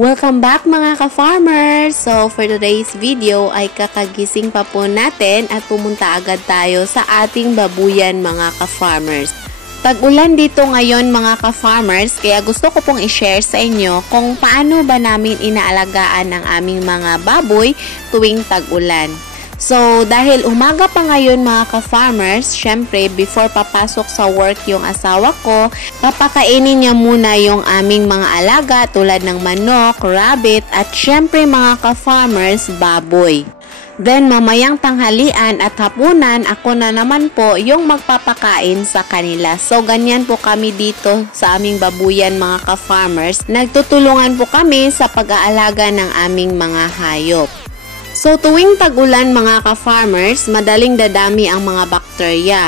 Welcome back mga ka-farmers! So for today's video ay kakagising pa po natin at pumunta agad tayo sa ating babuyan mga ka-farmers. Tag-ulan dito ngayon mga ka-farmers kaya gusto ko pong i-share sa inyo kung paano ba namin inaalagaan ang aming mga baboy tuwing tag-ulan. So, dahil umaga pa ngayon mga ka-farmers, syempre before papasok sa work yung asawa ko, papakainin niya muna yung aming mga alaga tulad ng manok, rabbit, at syempre mga ka-farmers, baboy. Then, mamayang tanghalian at hapunan, ako na naman po yung magpapakain sa kanila. So, ganyan po kami dito sa aming babuyan mga ka-farmers. Nagtutulungan po kami sa pag-aalaga ng aming mga hayop. So, tuwing tag-ulan mga ka-farmers, madaling dadami ang mga bakterya.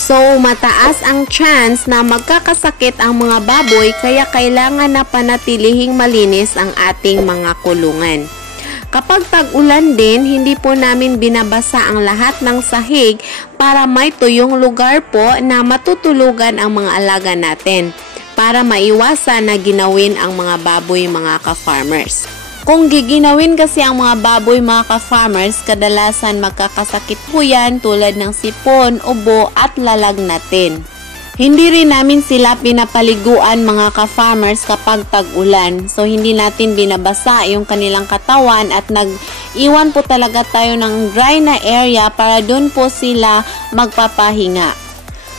So, mataas ang chance na magkakasakit ang mga baboy kaya kailangan na panatilihing malinis ang ating mga kulungan. Kapag tag-ulan din, hindi po namin binabasa ang lahat ng sahig para may tuyong lugar po na matutulugan ang mga alaga natin para maiwasan na ginawin ang mga baboy mga ka-farmers. Kung giginawin kasi ang mga baboy mga ka-farmers, kadalasan magkakasakit po yan tulad ng sipon, ubo at lalagnatin. Hindi rin namin sila pinapaliguan mga ka-farmers kapag tag-ulan. So hindi natin binabasa yung kanilang katawan at nag-iwan po talaga tayo ng dry na area para doon po sila magpapahinga.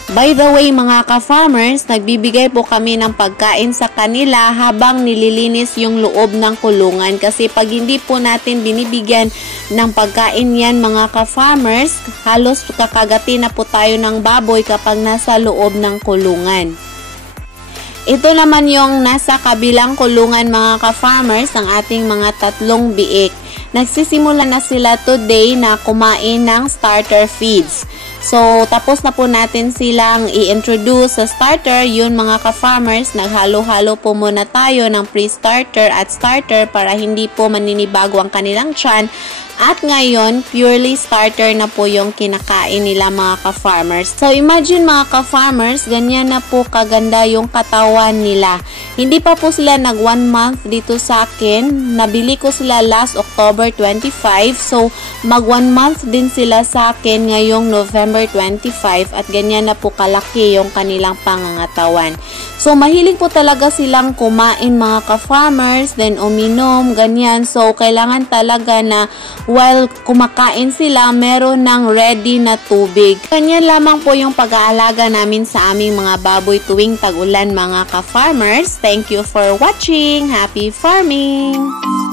By the way mga ka-farmers, nagbibigay po kami ng pagkain sa kanila habang nililinis yung loob ng kulungan kasi pag hindi po natin binibigyan ng pagkain yan mga ka-farmers, halos kakagati na po tayo ng baboy kapag nasa loob ng kulungan. Ito naman yung nasa kabilang kulungan mga ka-farmers, ang ating mga tatlong biik. Nagsisimula na sila today na kumain ng starter feeds. So, tapos na po natin silang i-introduce sa starter. Yun mga ka-farmers, naghalo-halo po muna tayo ng pre-starter at starter para hindi po maninibago ang kanilang tiyan. At ngayon, purely starter na po yung kinakain nila mga ka-farmers. So, imagine mga ka-farmers, ganyan na po kaganda yung katawan nila. Hindi pa po sila nag 1 month dito sa akin. Nabili ko sila last October 25. So, mag 1 month din sila sa akin ngayong November 25. At ganyan na po kalaki yung kanilang pangangatawan. So, mahilig po talaga silang kumain mga ka-farmers, then uminom, ganyan. So, kailangan talaga na while kumakain sila, meron ng ready na tubig. Ganyan lamang po yung pag-aalaga namin sa aming mga baboy tuwing tag-ulan mga ka-farmers. Thank you for watching. Happy farming!